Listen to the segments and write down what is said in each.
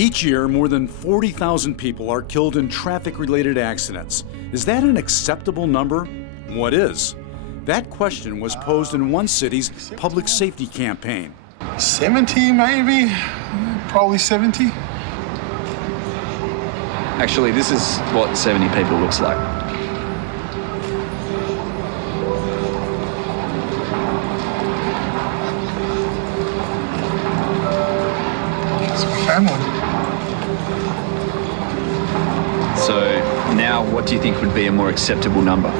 Each year, more than 40,000 people are killed in traffic-related accidents. Is that an acceptable number? What is? That question was posed in one city's public safety campaign. 70 maybe, probably 70. Actually, this is what 70 people looks like. It's my family. So now, what do you think would be a more acceptable number?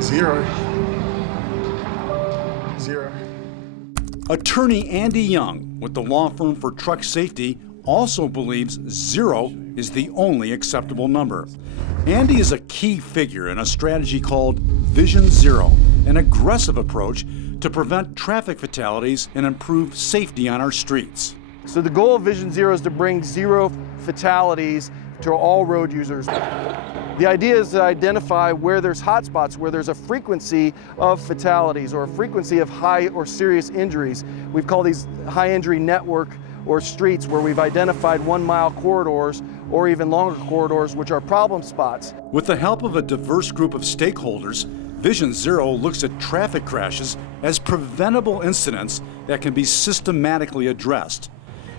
0. Attorney Andy Young with the law firm for truck safety also believes 0 is the only acceptable number. Andy is a key figure in a strategy called Vision Zero, an aggressive approach to prevent traffic fatalities and improve safety on our streets. So the goal of Vision Zero is to bring 0 fatalities to all road users. The idea is to identify where there's hotspots, where there's a frequency of fatalities or a frequency of high or serious injuries. We've called these high injury network or streets where we've identified 1-mile corridors or even longer corridors, which are problem spots. With the help of a diverse group of stakeholders, Vision Zero looks at traffic crashes as preventable incidents that can be systematically addressed.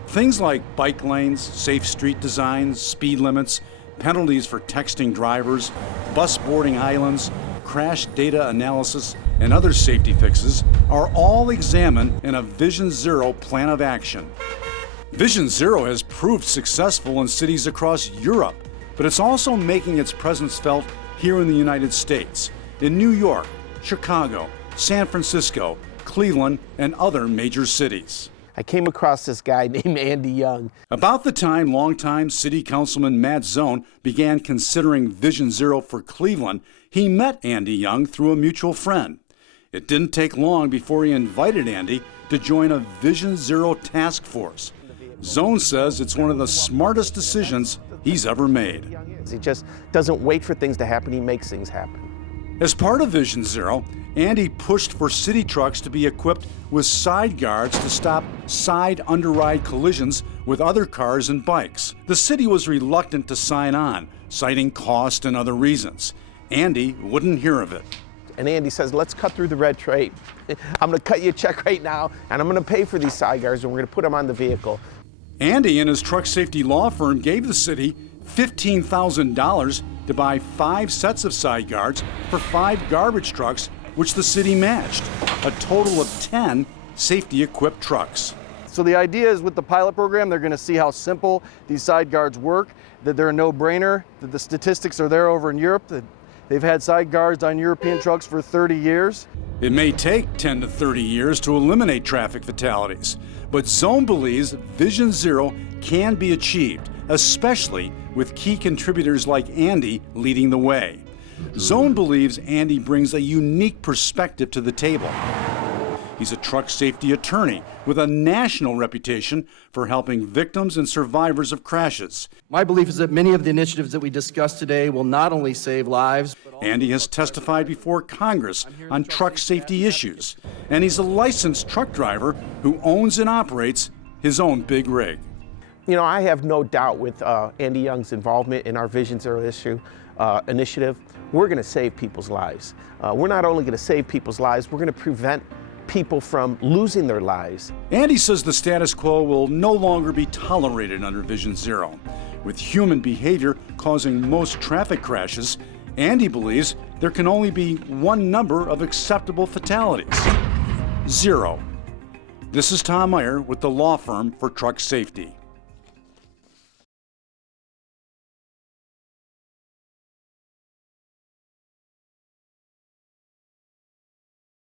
Things like bike lanes, safe street designs, speed limits, penalties for texting drivers, bus boarding islands, crash data analysis, and other safety fixes are all examined in a Vision Zero plan of action. Vision Zero has proved successful in cities across Europe, but it's also making its presence felt here in the United States, in New York, Chicago, San Francisco, Cleveland, and other major cities. I came across this guy named Andy Young. About the time longtime City Councilman Matt Zone began considering Vision Zero for Cleveland, he met Andy Young through a mutual friend. It didn't take long before he invited Andy to join a Vision Zero task force. Zone says it's one of the smartest decisions he's ever made. He just doesn't wait for things to happen, he makes things happen. As part of Vision Zero, Andy pushed for city trucks to be equipped with side guards to stop side underride collisions with other cars and bikes. The city was reluctant to sign on, citing cost and other reasons. Andy wouldn't hear of it. And Andy says, let's cut through the red tape. I'm gonna cut you a check right now, and I'm gonna pay for these side guards, and we're gonna put them on the vehicle. Andy and his truck safety law firm gave the city $15,000 to buy 5 sets of side guards for 5 garbage trucks, which the city matched, a total of 10 safety-equipped trucks. So the idea is with the pilot program, they're going to see how simple these side guards work, that they're a no-brainer, that the statistics are there over in Europe, that they've had side guards on European trucks for 30 years. It may take 10 to 30 years to eliminate traffic fatalities, but Zone believes Vision Zero can be achieved, especially with key contributors like Andy leading the way. Zone believes Andy brings a unique perspective to the table. He's a truck safety attorney with a national reputation for helping victims and survivors of crashes. My belief is that many of the initiatives that we discussed today will not only save lives, but also... Andy has testified before Congress on truck safety issues, and he's a licensed truck driver who owns and operates his own big rig. You know, I have no doubt with Andy Young's involvement in our Vision Zero initiative, we're gonna save people's lives. We're not only gonna save people's lives, we're gonna prevent people from losing their lives. Andy says the status quo will no longer be tolerated under Vision Zero. With human behavior causing most traffic crashes, Andy believes there can only be one number of acceptable fatalities: 0. This is Tom Meyer with the law firm for truck safety.